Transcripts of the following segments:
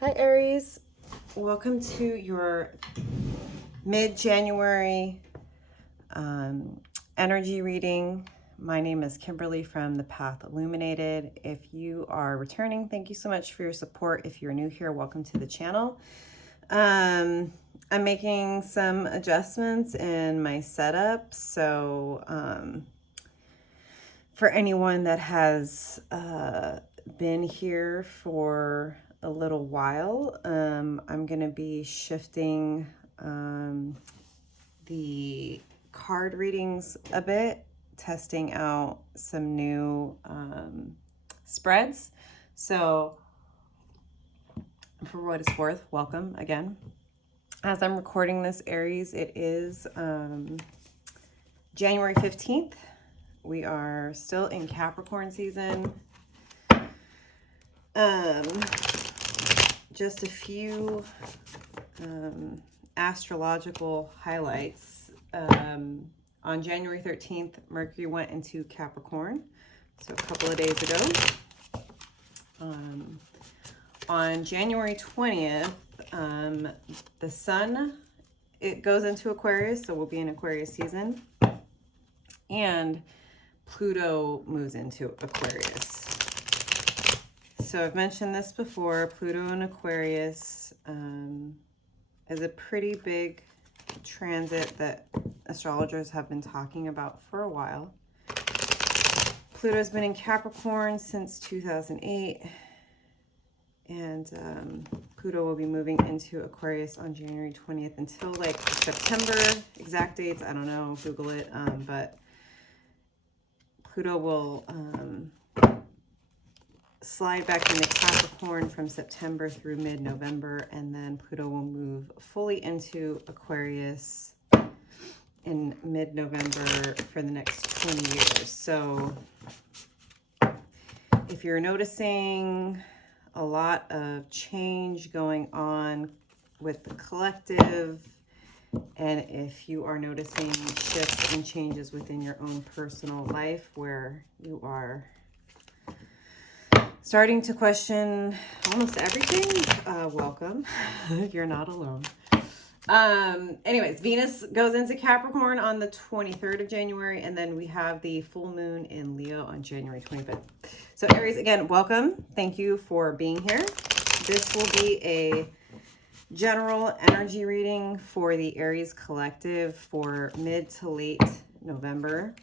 Hi Aries, welcome to your mid-January energy reading. My name is Kimberly from the Path Illuminated. If you are returning, thank you so much for your support. If you're new here, welcome to the channel. I'm making some adjustments in my setup, so for anyone that has been here for a little while, I'm going to be shifting the card readings a bit, testing out some new spreads. So for what it's worth, welcome again. As I'm recording this, Aries, it is January 15th. We are still in Capricorn season. Just a few astrological highlights. On January 13th, Mercury went into Capricorn, so a couple of days ago. On January 20th, the sun, it goes into Aquarius, so we'll be in Aquarius season. And Pluto moves into Aquarius. So I've mentioned this before, Pluto in Aquarius is a pretty big transit that astrologers have been talking about for a while. Pluto's been in Capricorn since 2008, and Pluto will be moving into Aquarius on January 20th until like September. Exact dates, I don't know, Google it, but Pluto will slide back into Capricorn from September through mid-November, and then Pluto will move fully into Aquarius in mid-November for the next 20 years. So if you're noticing a lot of change going on with the collective, and if you are noticing shifts and changes within your own personal life where you are starting to question almost everything, welcome. You're not alone. Anyways, Venus goes into Capricorn on the 23rd of January, and then we have the full moon in Leo on January 25th. So Aries, again, welcome. Thank you for being here. This will be a general energy reading for the Aries collective for mid to late November.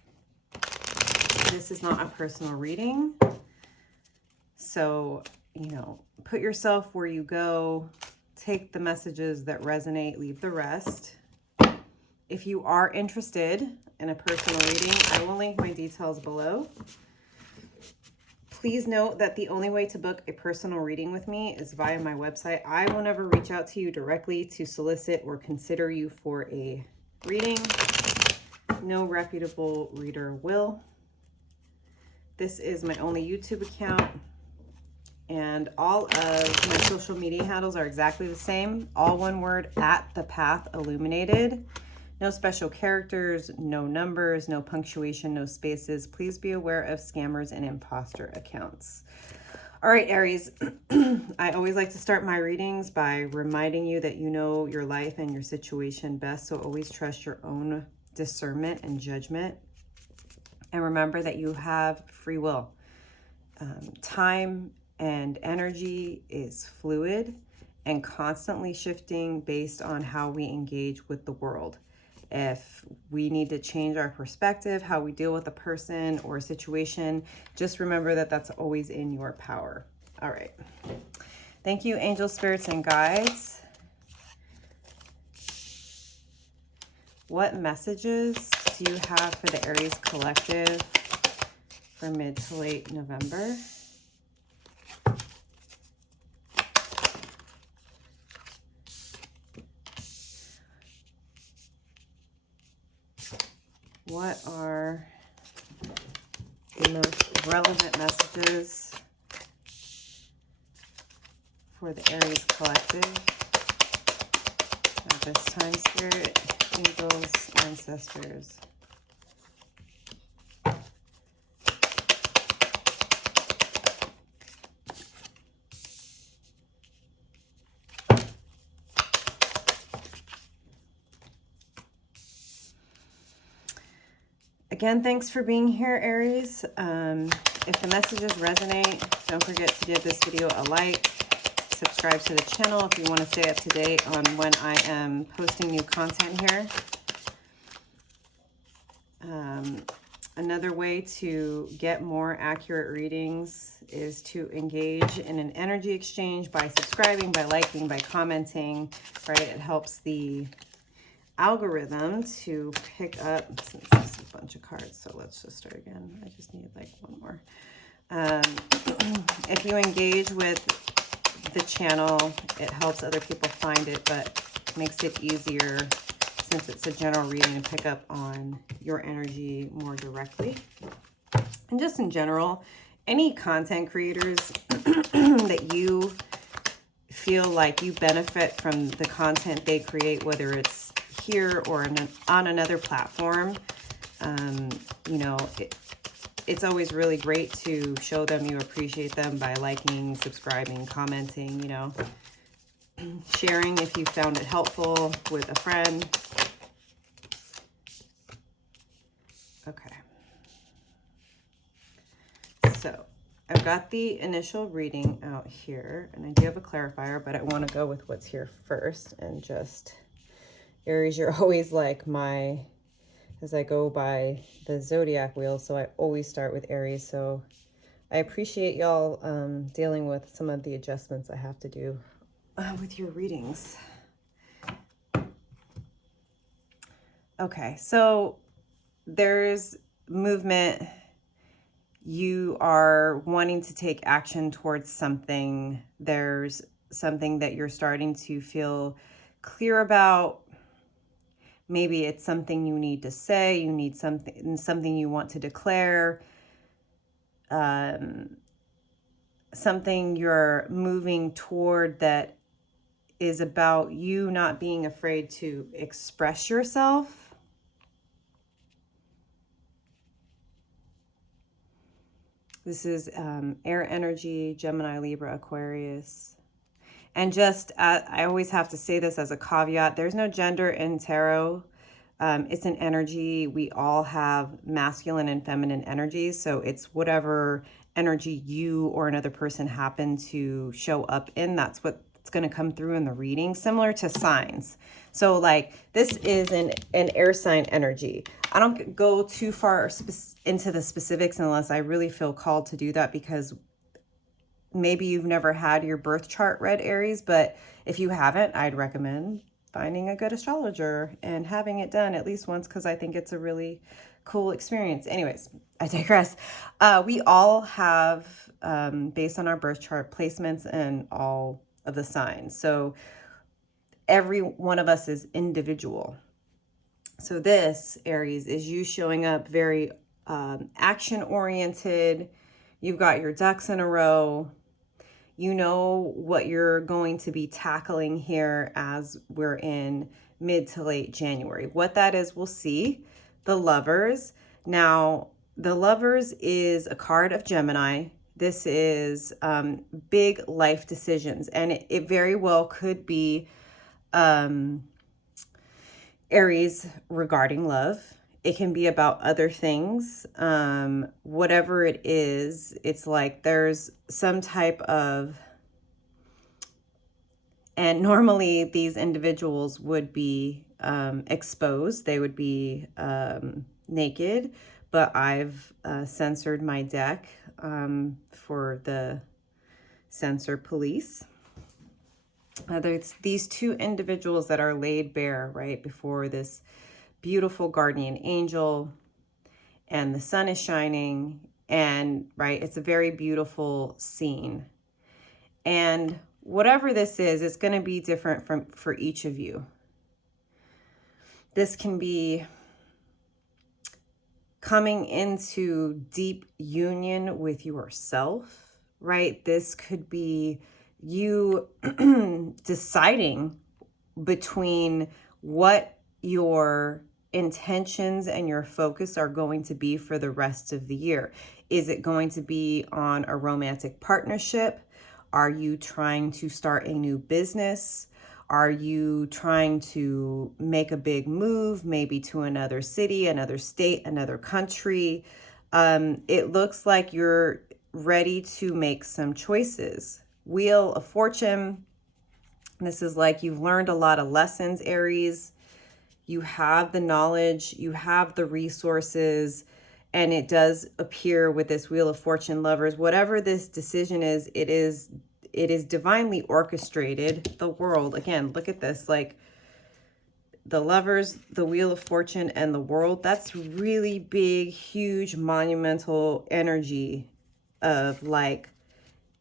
This is not a personal reading. So, you know, put yourself where you go, take the messages that resonate, leave the rest. If you are interested in a personal reading, I will link my details below. Please note that the only way to book a personal reading with me is via my website. I will never reach out to you directly to solicit or consider you for a reading. No reputable reader will. This is my only YouTube account, and all of my social media handles are exactly the same. All one word, at the Path Illuminated. No special characters, no numbers, no punctuation, no spaces. Please be aware of scammers and imposter accounts. All right, Aries, I always like to start my readings by reminding you that you know your life and your situation best, so always trust your own discernment and judgment. And remember that you have free will. Time and energy is fluid and constantly shifting based on how we engage with the world. If we need to change our perspective, how we deal with a person or a situation, just remember that that's always in your power. All right. Thank you, angel spirits and guides. What messages do you have for the Aries collective for mid to late November? What are the most relevant messages for the Aries collective at this time, Spirit, angels, ancestors? Again, thanks for being here, Aries. If the messages resonate, don't forget to give this video a like. Subscribe to the channel if you want to stay up to date on when I am posting new content here. Another way to get more accurate readings is to engage in an energy exchange by subscribing, by liking, by commenting, right? It helps the algorithm to pick up, since this is a bunch of cards, so let's just start again. I just need like one more. If you engage with the channel, it helps other people find it, but makes it easier, since it's a general reading, to pick up on your energy more directly. And just in general, any content creators that you feel like you benefit from the content they create, whether it's here or on another platform, you know, it's always really great to show them you appreciate them by liking, subscribing, commenting, you know, sharing if you found it helpful with a friend. Okay. So I've got the initial reading out here, and I do have a clarifier, but I want to go with what's here first. And just, Aries, you're always like my, as I go by the zodiac wheel, so I always start with Aries. So I appreciate y'all dealing with some of the adjustments I have to do with your readings. Okay, so there's movement. You are wanting to take action towards something. There's something that you're starting to feel clear about. Maybe it's something you need to say, you need something you want to declare, something you're moving toward that is about you not being afraid to express yourself. This is air energy, Gemini, Libra, Aquarius. And just, I always have to say this as a caveat, there's no gender in tarot. It's an energy. We all have masculine and feminine energies. So it's whatever energy you or another person happen to show up in, that's what's going to come through in the reading, similar to signs. So like this is an air sign energy. I don't go too far into the specifics unless I really feel called to do that, because maybe you've never had your birth chart read, Aries, but if you haven't, I'd recommend finding a good astrologer and having it done at least once, because I think it's a really cool experience. Anyways, I digress. We all have, based on our birth chart, placements in all of the signs. So every one of us is individual. So this, Aries, is you showing up very action-oriented. You've got your ducks in a row. You know what you're going to be tackling here as we're in mid to late January. What that is, we'll see. The Lovers. Now, the Lovers is a card of Gemini. This is big life decisions, and it very well could be Aries regarding love. It can be about other things. Whatever it is, it's like there's some type of, and normally these individuals would be exposed. They would be naked, but I've censored my deck for the censor police. There's these two individuals that are laid bare right before this beautiful guardian angel, and the sun is shining, and right, it's a very beautiful scene. And whatever this is, it's going to be different for each of you. This can be coming into deep union with yourself, right? This could be you deciding between what your intentions and your focus are going to be for the rest of the year. Is it going to be on a romantic partnership? Are you trying to start a new business? Are you trying to make a big move, maybe to another city, another state, another country? It looks like you're ready to make some choices. Wheel of Fortune. This is like you've learned a lot of lessons, Aries. You have the knowledge, you have the resources, and it does appear with this Wheel of Fortune, lovers, whatever this decision is, it is divinely orchestrated. The world, again, look at this, like the lovers, the Wheel of Fortune, and the world. That's really big, huge, monumental energy of like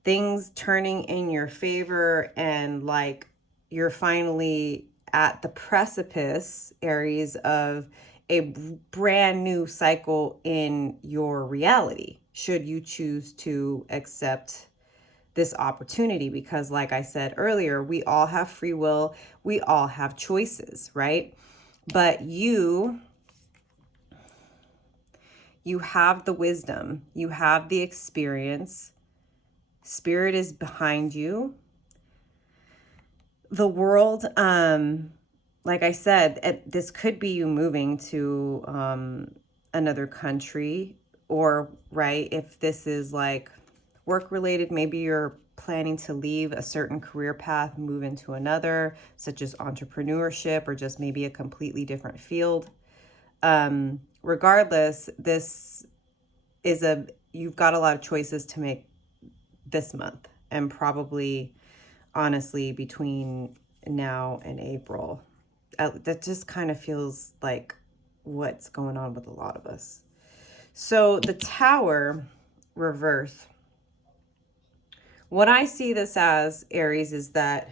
things turning in your favor, and like you're finally at the precipice, Aries, of a brand new cycle in your reality, should you choose to accept this opportunity. Because like I said earlier, we all have free will, we all have choices, right? But you have the wisdom, you have the experience. Spirit is behind you. The world, like I said, this could be you moving to another country, or, right, if this is like work related, maybe you're planning to leave a certain career path, move into another, such as entrepreneurship, or just maybe a completely different field. Regardless, this is you've got a lot of choices to make this month, and probably honestly between now and April. That just kind of feels like what's going on with a lot of us. So the Tower reverse, what I see this as, Aries, is that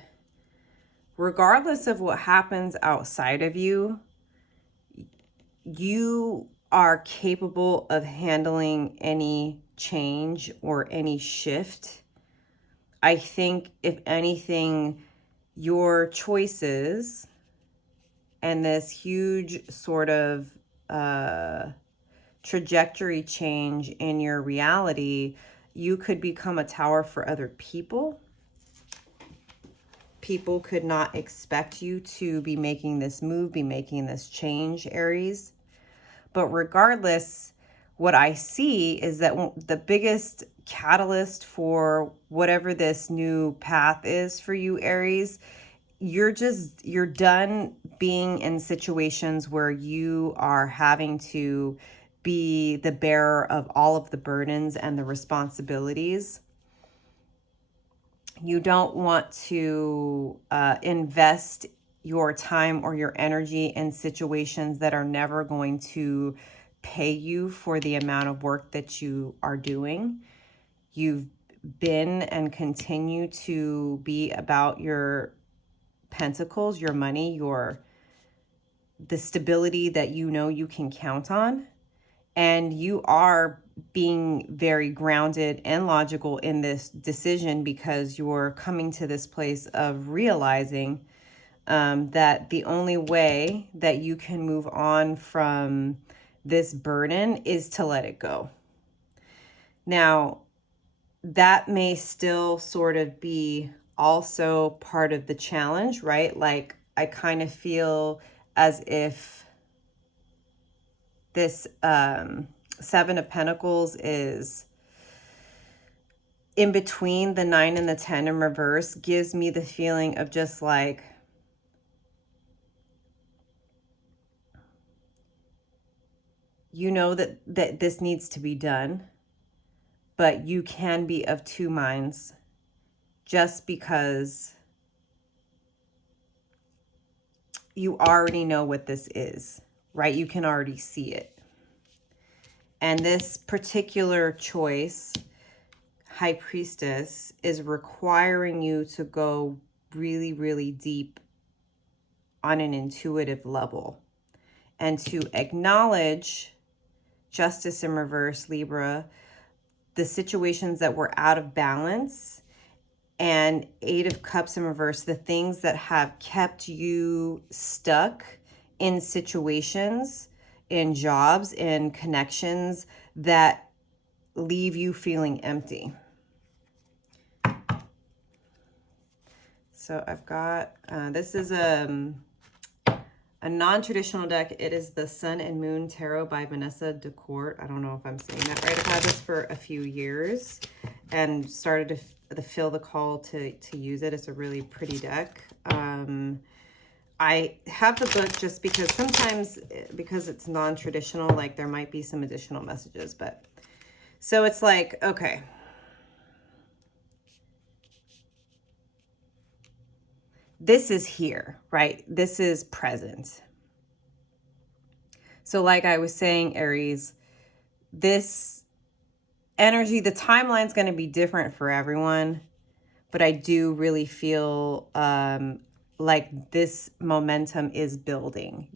regardless of what happens outside of you, you are capable of handling any change or any shift. I think, if anything, your choices and this huge sort of trajectory change in your reality, you could become a tower for other people. People could not expect you to be making this move, be making this change, Aries. But regardless, what I see is that the biggest catalyst for whatever this new path is for you, Aries, you're done being in situations where you are having to be the bearer of all of the burdens and the responsibilities. You don't want to invest your time or your energy in situations that are never going to pay you for the amount of work that you are doing. You've been and continue to be about your pentacles, your money, the stability that you know you can count on. And you are being very grounded and logical in this decision, because you're coming to this place of realizing that the only way that you can move on from this burden is to let it go. Now, that may still sort of be also part of the challenge, right? Like, I kind of feel as if this Seven of Pentacles is in between the 9 and the 10 in reverse, gives me the feeling of just like, you know that this needs to be done, but you can be of two minds, just because you already know what this is, right? You can already see it. And this particular choice, High Priestess, is requiring you to go really, really deep on an intuitive level, and to acknowledge, Justice in reverse, Libra, the situations that were out of balance, and Eight of Cups in reverse, the things that have kept you stuck in situations, in jobs, in connections that leave you feeling empty. So I've got, this is a non-traditional deck. It is the Sun and Moon Tarot by Vanessa DeCourt. I don't know if I'm saying that right. I've had this for a few years and started to feel the call to use it. It's a really pretty deck. I have the book just because sometimes, because it's non-traditional, like there might be some additional messages, but so it's like, okay. This is here, right? This is present. So like I was saying, Aries, this energy, the timeline's going to be different for everyone, but I do really feel like this momentum is building.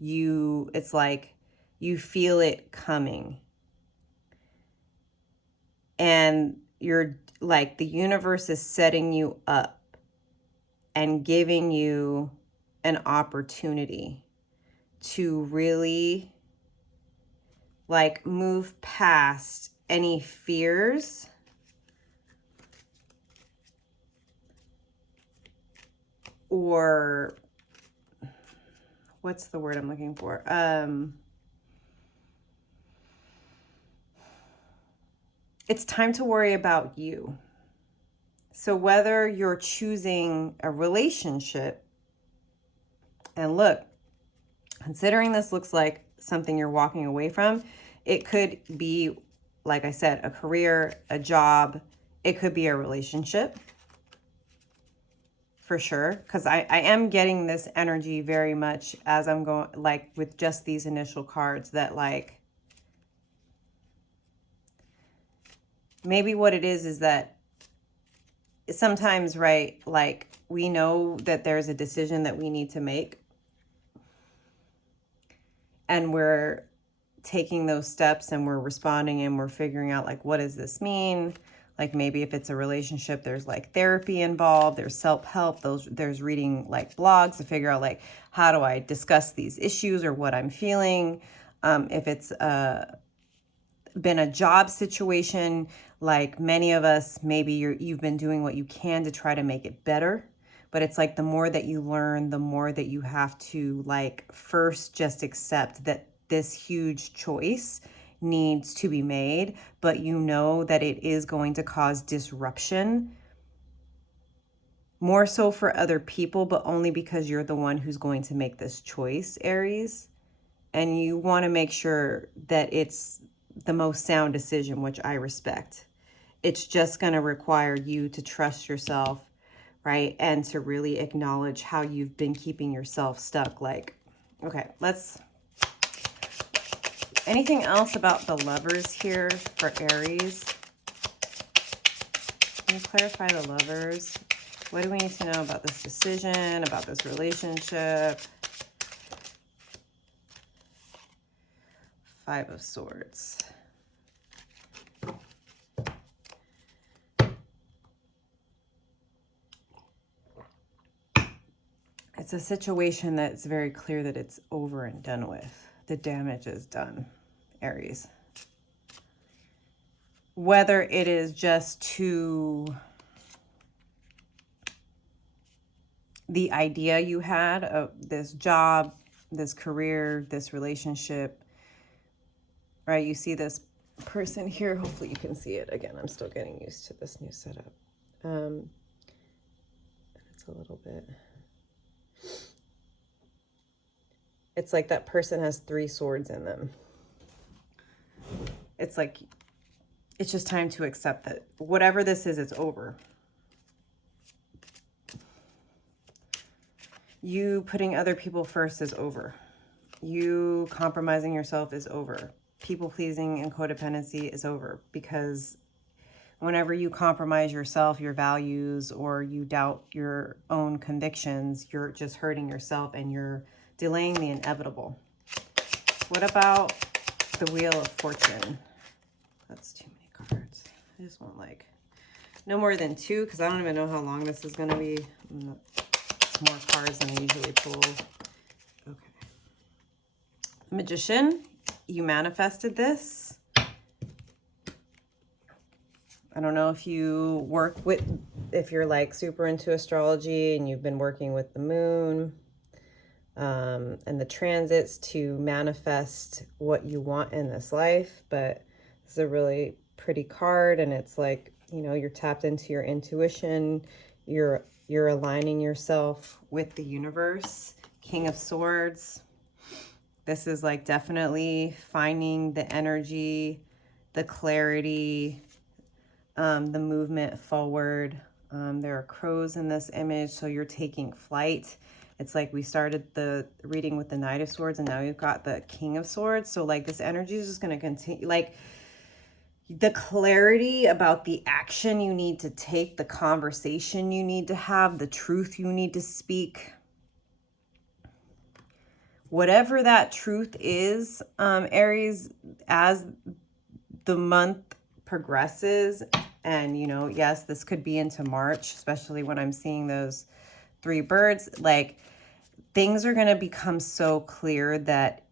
It's like you feel it coming. And you're like, the universe is setting you up and giving you an opportunity to really like move past any fears or what's the word I'm looking for? It's time to worry about you. So whether you're choosing a relationship, and look, considering this looks like something you're walking away from, it could be, like I said, a career, a job. It could be a relationship. For sure, because I am getting this energy very much as I'm going, like with just these initial cards, that like maybe what it is that sometimes, right, like we know that there's a decision that we need to make and we're taking those steps and we're responding and we're figuring out like, what does this mean? Like maybe if it's a relationship, there's like therapy involved, there's self-help, there's reading like blogs to figure out like, how do I discuss these issues or what I'm feeling? If it's been a job situation, like many of us, maybe you've been doing what you can to try to make it better. But it's like the more that you learn, the more that you have to like first just accept that this huge choice needs to be made, but you know that it is going to cause disruption, more so for other people, but only because you're the one who's going to make this choice, Aries. And you want to make sure that it's the most sound decision, which I respect. It's just going to require you to trust yourself, right? And to really acknowledge how you've been keeping yourself stuck. Like, okay, anything else about the Lovers here for Aries? Can you clarify the Lovers? What do we need to know about this decision, about this relationship? Five of Swords. It's a situation that's very clear that it's over and done with. The damage is done, Aries. Whether it is just to the idea you had of this job, this career, this relationship, right? You see this person here. Hopefully you can see it. Again, I'm still getting used to this new setup. It's a little bit... It's like that person has 3 swords in them. It's like, it's just time to accept that whatever this is, it's over. You putting other people first is over. You compromising yourself is over. People pleasing and codependency is over, because whenever you compromise yourself, your values, or you doubt your own convictions, you're just hurting yourself and you're delaying the inevitable. What about the Wheel of Fortune? That's too many cards. I just want like no more than 2, because I don't even know how long this is going to be. More cards than I usually pull. Okay. Magician, you manifested this. I don't know if you work with if you're like super into astrology and you've been working with the moon and the transits to manifest what you want in this life. But it's a really pretty card, and it's like, you know, you're tapped into your intuition, you're aligning yourself with the universe. King of Swords. This is like definitely finding the energy, the clarity, the movement forward. There are crows in this image, so you're taking flight. It's like we started the reading with the Knight of Swords, and now you've got the King of Swords. So like this energy is just going to continue, like the clarity about the action you need to take, the conversation you need to have, the truth you need to speak. Whatever that truth is, Aries, as the month progresses, and, you know, yes, this could be into March, especially when I'm seeing those 3 birds, like things are going to become so clear that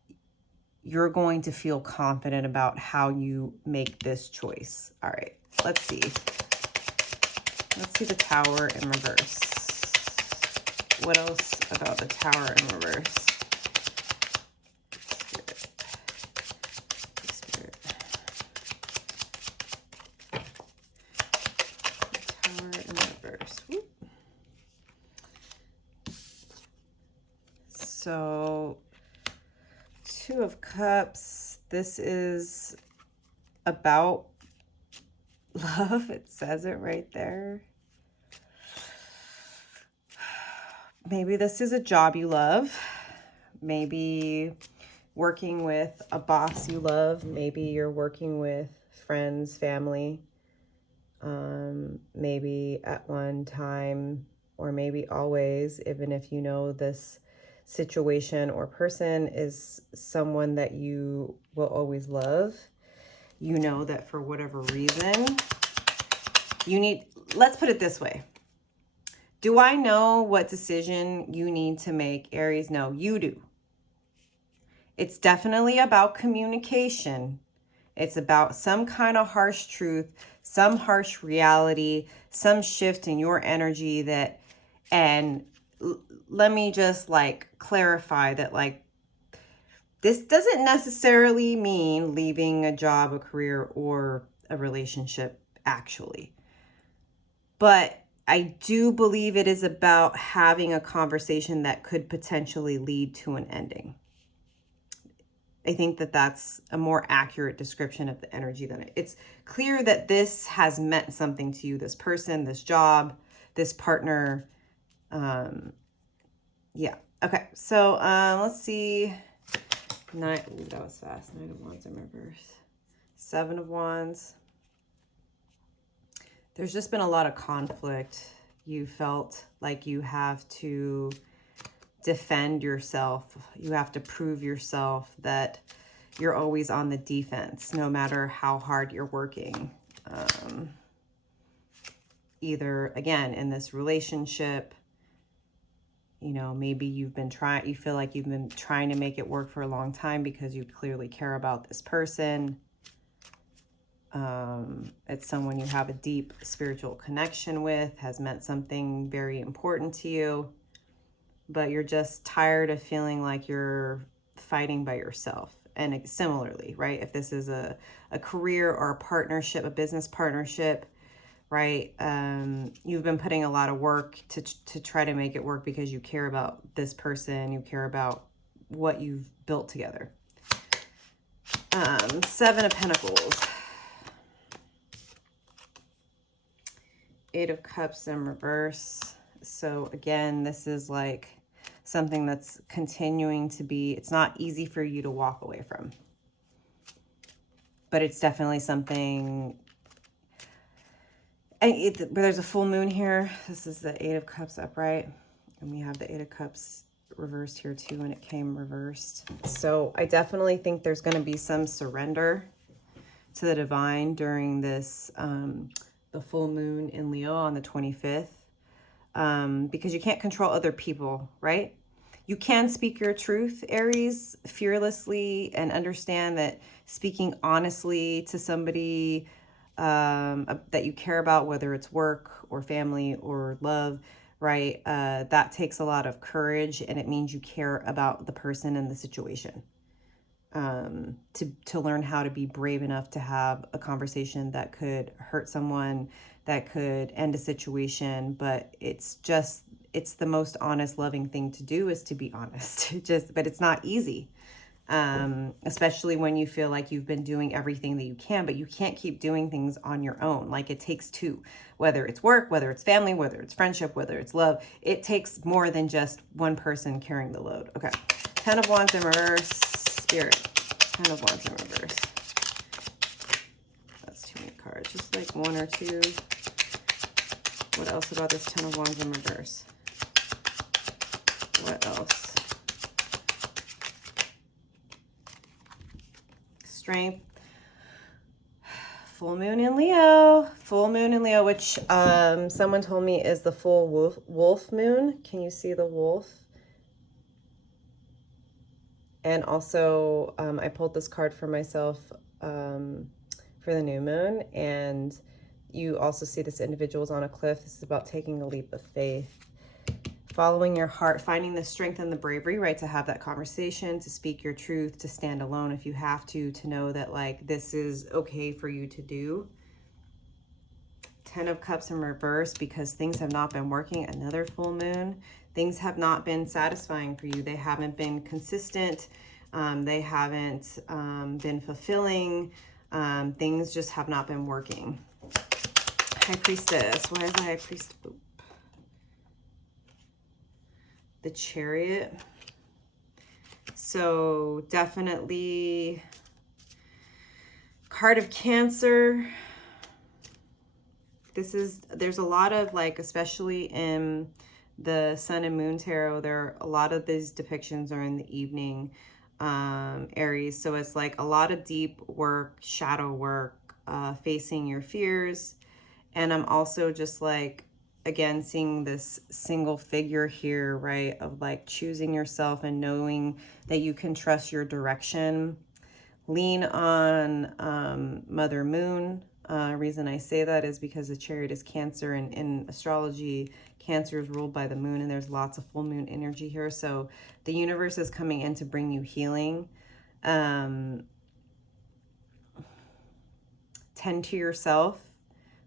you're going to feel confident about how you make this choice. All right, let's see. Let's see the Tower in reverse. What else about the Tower in reverse? Spirit. Tower in reverse. Whoop. So 2 of Cups. This is about love. It says it right there. Maybe this is a job you love. Maybe working with a boss you love. Maybe you're working with friends, family. Maybe at one time, or maybe always, even if you know this situation or person is someone that you will always love, you know that for whatever reason you need, let's put it this way. Do I know what decision you need to make, Aries? No, you do. It's definitely about communication. It's about some kind of harsh truth, some harsh reality, some shift in your energy that, and let me just like clarify that, like, this doesn't necessarily mean leaving a job, a career, or a relationship, actually. But I do believe it is about having a conversation that could potentially lead to an ending. I think that that's a more accurate description of the energy than it's clear that this has meant something to you, this person, this job, this partner. Yeah. Okay. So let's see. Ooh, that was fast. 9 of Wands in reverse. 7 of Wands. There's just been a lot of conflict. You felt like you have to defend yourself. You have to prove yourself that you're always on the defense, no matter how hard you're working. Either, again, in this relationship, you know, maybe you feel like you've been trying to make it work for a long time because you clearly care about this person. It's someone you have a deep spiritual connection with, has meant something very important to you, but you're just tired of feeling like you're fighting by yourself. And similarly, right, if this is a career or a partnership, a business partnership, right, you've been putting a lot of work to try to make it work because you care about this person, you care about what you've built together. 7 of Pentacles. 8 of Cups in reverse. So again, this is like something that's continuing to be, it's not easy for you to walk away from, but it's definitely something. And there's a full moon here. This is the 8 of Cups upright, and we have the 8 of Cups reversed here too, and it came reversed. So I definitely think there's going to be some surrender to the divine during this the full moon in Leo on the 25th, because you can't control other people, right? You can speak your truth, Aries, fearlessly, and understand that speaking honestly to somebody that you care about, whether it's work or family or love, right? That takes a lot of courage, and it means you care about the person and the situation. To learn how to be brave enough to have a conversation that could hurt someone, that could end a situation, but it's the most honest, loving thing to do is to be honest. But it's not easy. Especially when you feel like you've been doing everything that you can, but you can't keep doing things on your own. Like, it takes two, whether it's work, whether it's family, whether it's friendship, whether it's love. It takes more than just one person carrying the load. Okay. 10 of Wands in reverse, Spirit. 10 of Wands in reverse. That's too many cards. Just like one or two. What else about this 10 of Wands in reverse? What else? Strength. Full moon in Leo. Full moon in Leo, which someone told me is the full wolf moon. Can you see the wolf? And also, I pulled this card for myself for the new moon. And you also see this individual's on a cliff. This is about taking a leap of faith. Following your heart, finding the strength and the bravery, right, to have that conversation, to speak your truth, to stand alone if you have to know that, like, this is okay for you to do. 10 of Cups in reverse, because things have not been working. Another full moon. Things have not been satisfying for you. They haven't been consistent. They haven't been fulfilling. Things just have not been working. High Priestess. Why is the High Priestess? The Chariot. So definitely card of Cancer. There's a lot of, like, especially in the Sun and Moon Tarot, a lot of these depictions are in the evening, Aries. So it's like a lot of deep work, shadow work, facing your fears. And I'm also just like, again, seeing this single figure here, right, of like choosing yourself and knowing that you can trust your direction. Lean on Mother Moon. Reason I say that is because the Chariot is Cancer, and in astrology, Cancer is ruled by the moon, and there's lots of full moon energy here. So the universe is coming in to bring you healing. Tend to yourself.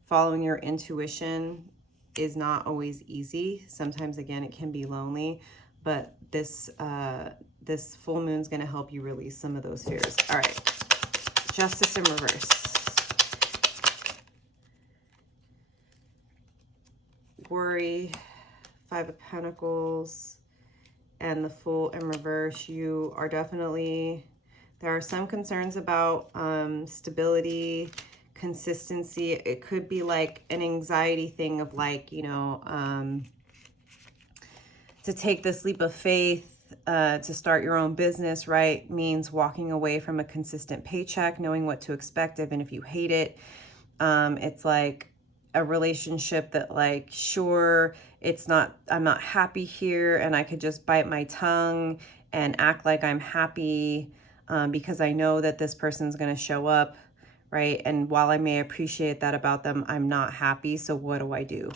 Following your intuition is not always easy. Sometimes, again, it can be lonely, but this full moon is going to help you release some of those fears. All right. Justice in reverse. Worry. 5 of Pentacles. And the Fool in reverse. You are definitely, there are some concerns about stability, consistency. It could be like an anxiety thing of, like, you know, to take this leap of faith, to start your own business, right, means walking away from a consistent paycheck, knowing what to expect even if you hate it. It's like a relationship that, like, sure, I'm not happy here, and I could just bite my tongue and act like I'm happy because I know that this person's going to show up, right? And while I may appreciate that about them, I'm not happy. So what do?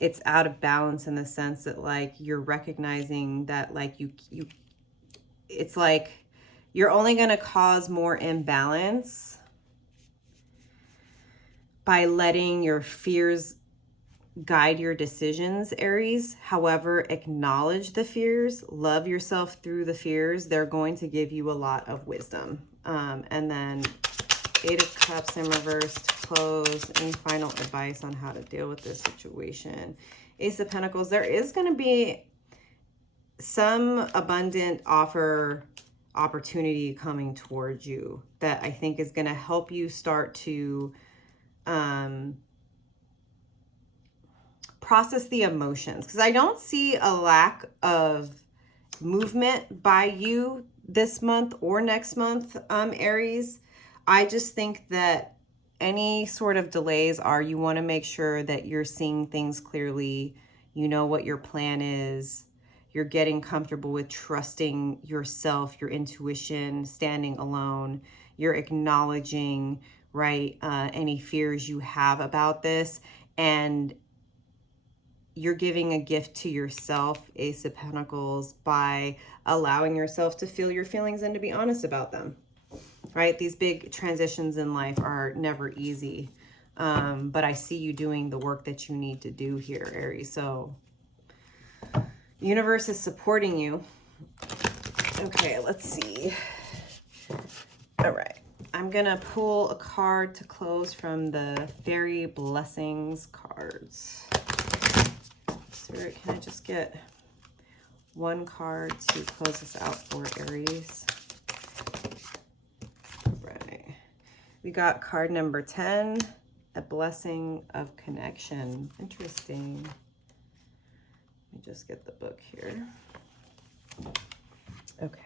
It's out of balance in the sense that, like, you're recognizing that, like, it's like you're only going to cause more imbalance by letting your fears guide your decisions, Aries. However, acknowledge the fears, love yourself through the fears. They're going to give you a lot of wisdom. And then 8 of Cups in reverse to close. Any final advice on how to deal with this situation? Ace of Pentacles. There is going to be some abundant opportunity coming towards you that I think is going to help you start to process the emotions, because I don't see a lack of movement by you this month or next month, Aries. I just think that any sort of delays you want to make sure that you're seeing things clearly. You know what your plan is. You're getting comfortable with trusting yourself, your intuition, standing alone. You're acknowledging, right? Any fears you have about this, and you're giving a gift to yourself, Ace of Pentacles, by allowing yourself to feel your feelings and to be honest about them, right? These big transitions in life are never easy, but I see you doing the work that you need to do here, Aries. So the universe is supporting you. Okay, let's see. All right. I'm going to pull a card to close from the Fairy Blessings cards. Spirit, can I just get one card to close this out for Aries? All right. We got card number 10, a blessing of connection. Interesting. Let me just get the book here. Okay.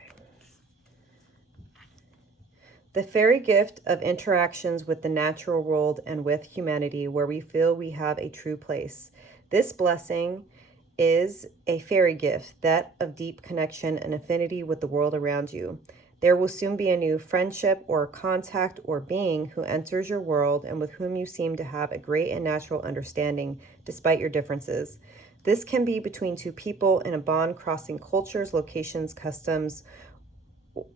The fairy gift of interactions with the natural world and with humanity, where we feel we have a true place. This blessing is a fairy gift, that of deep connection and affinity with the world around you. There will soon be a new friendship or contact or being who enters your world and with whom you seem to have a great and natural understanding despite your differences. This can be between two people in a bond crossing cultures, locations, customs,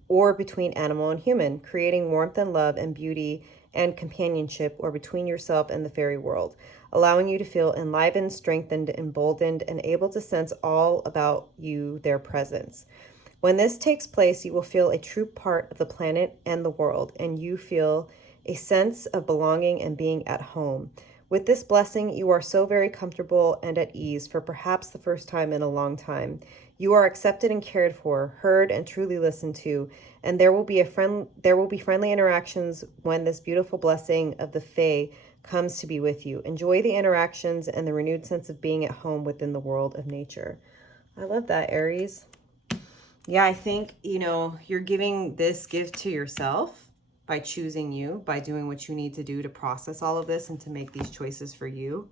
or between animal and human, creating warmth and love and beauty and companionship, or between yourself and the fairy world, allowing you to feel enlivened, strengthened, emboldened, and able to sense all about you, their presence. When this takes place, you will feel a true part of the planet and the world, and you feel a sense of belonging and being at home. With this blessing, you are so very comfortable and at ease for perhaps the first time in a long time. You are accepted and cared for, heard and truly listened to, and there will be friendly interactions when this beautiful blessing of the Fae comes to be with you. Enjoy the interactions and the renewed sense of being at home within the world of nature. I love that, Aries. Yeah, I think, you're giving this gift to yourself by choosing you, by doing what you need to do to process all of this and to make these choices for you.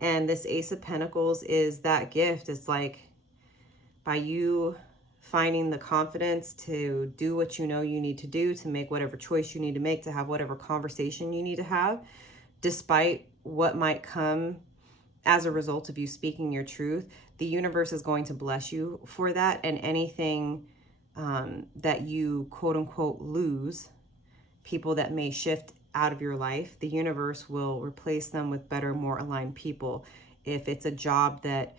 And this Ace of Pentacles is that gift. It's like by you finding the confidence to do what you know you need to do, to make whatever choice you need to make, to have whatever conversation you need to have, despite what might come as a result of you speaking your truth, the universe is going to bless you for that. And anything that you quote unquote lose, people that may shift out of your life, the universe will replace them with better, more aligned people. If it's a job that,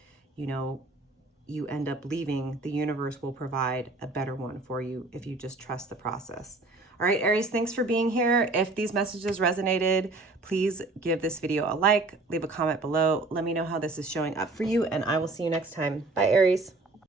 you end up leaving, the universe will provide a better one for you if you just trust the process. All right, Aries, thanks for being here. If these messages resonated, please give this video a like, leave a comment below. Let me know how this is showing up for you, and I will see you next time. Bye, Aries.